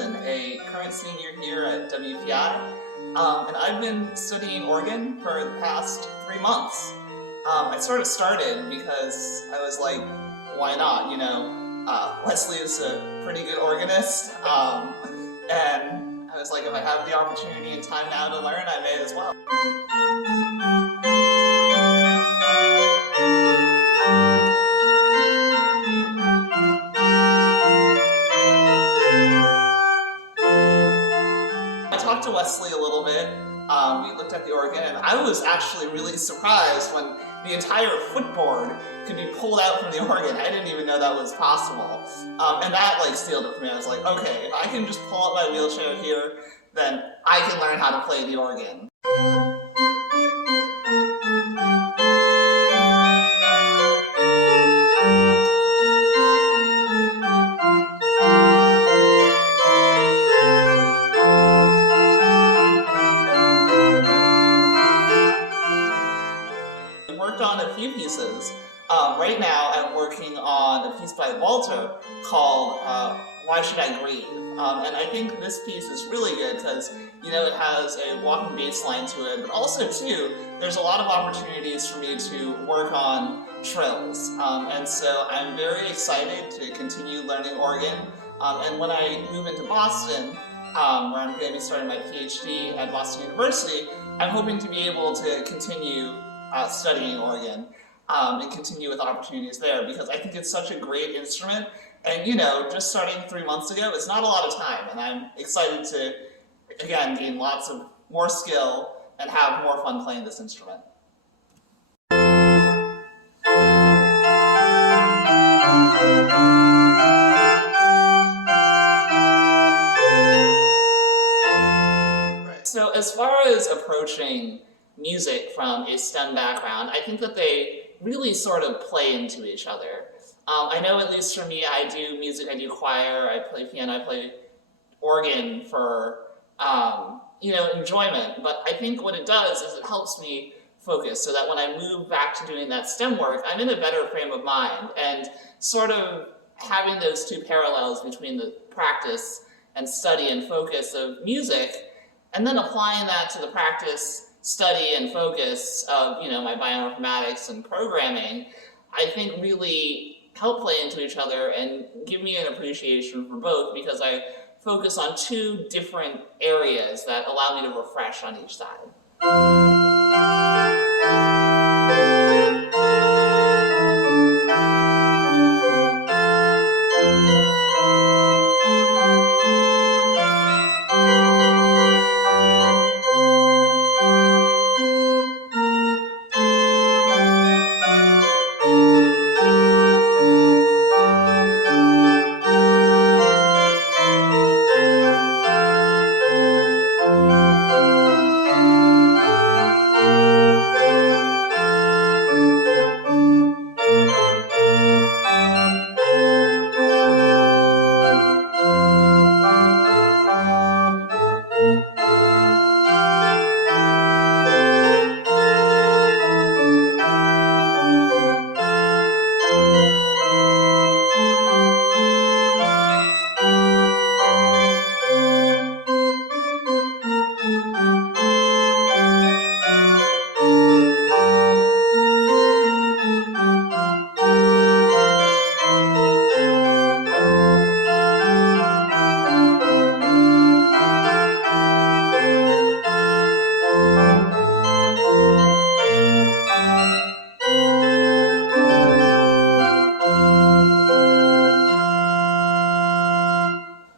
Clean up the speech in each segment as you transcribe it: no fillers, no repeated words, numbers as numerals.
Weston, a current senior here at WPI, and I've been studying organ for the past 3 months. I sort of started because I was like, why not, Wesley is a pretty good organist, and I was like, if I have the opportunity and time now to learn, I may as well. I talked to Wesley a little bit. We looked at the organ, and I was actually really surprised when the entire footboard could be pulled out from the organ. I didn't even know that was possible. And that sealed it for me. I was like, okay, if I can just pull out my wheelchair here, then I can learn how to play the organ. I worked on a few pieces. Right now I'm working on a piece by Walter called Why Should I Grieve? And I think this piece is really good because, it has a walking bass line to it, but also, too, there's a lot of opportunities for me to work on trills. And so I'm very excited to continue learning organ. And when I move into Boston, where I'm going to be starting my PhD at Boston University, I'm hoping to be able to continue studying organ and continue with opportunities there, because I think it's such a great instrument. And just starting 3 months ago, it's not a lot of time, and I'm excited to, again, gain lots of more skill and have more fun playing this instrument. So as far as approaching music from a STEM background, I think that they really sort of play into each other. I know, at least for me, I do music, I do choir, I play piano, I play organ for, enjoyment. But I think what it does is it helps me focus so that when I move back to doing that STEM work, I'm in a better frame of mind. And sort of having those two parallels between the practice and study and focus of music, and then applying that to the practice, study, and focus of, my bioinformatics and programming, I think really help play into each other and give me an appreciation for both, because I focus on two different areas that allow me to refresh on each side.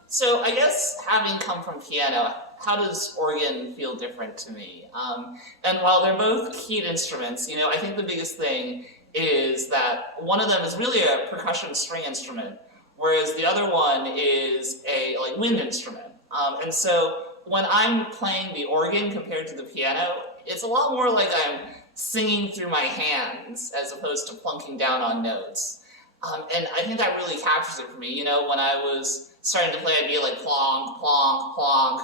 So I guess, having come from piano, how does organ feel different to me? And while they're both keyed instruments, I think the biggest thing is that one of them is really a percussion string instrument, whereas the other one is a wind instrument. And so when I'm playing the organ compared to the piano, it's a lot more like I'm singing through my hands as opposed to plunking down on notes. And I think that really captures it for me. When I was starting to play, I'd be like plonk, plonk, plonk,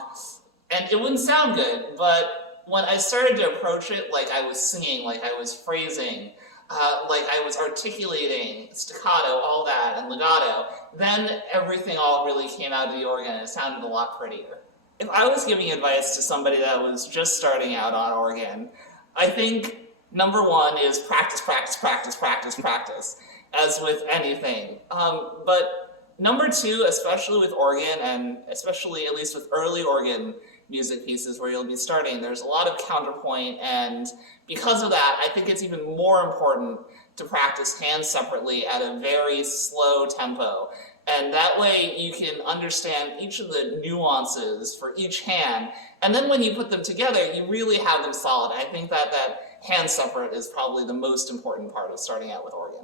and it wouldn't sound good. But when I started to approach it like I was singing, like I was phrasing, like I was articulating staccato, all that, and legato, then everything all really came out of the organ and it sounded a lot prettier. If I was giving advice to somebody that was just starting out on organ, I think number one is practice, practice, practice, practice, practice, as with anything. But number two, especially with organ, and especially at least with early organ music pieces where you'll be starting, there's a lot of counterpoint, and because of that, I think it's even more important to practice hands separately at a very slow tempo. And that way you can understand each of the nuances for each hand, and then when you put them together, you really have them solid. I think that hand separate is probably the most important part of starting out with organ.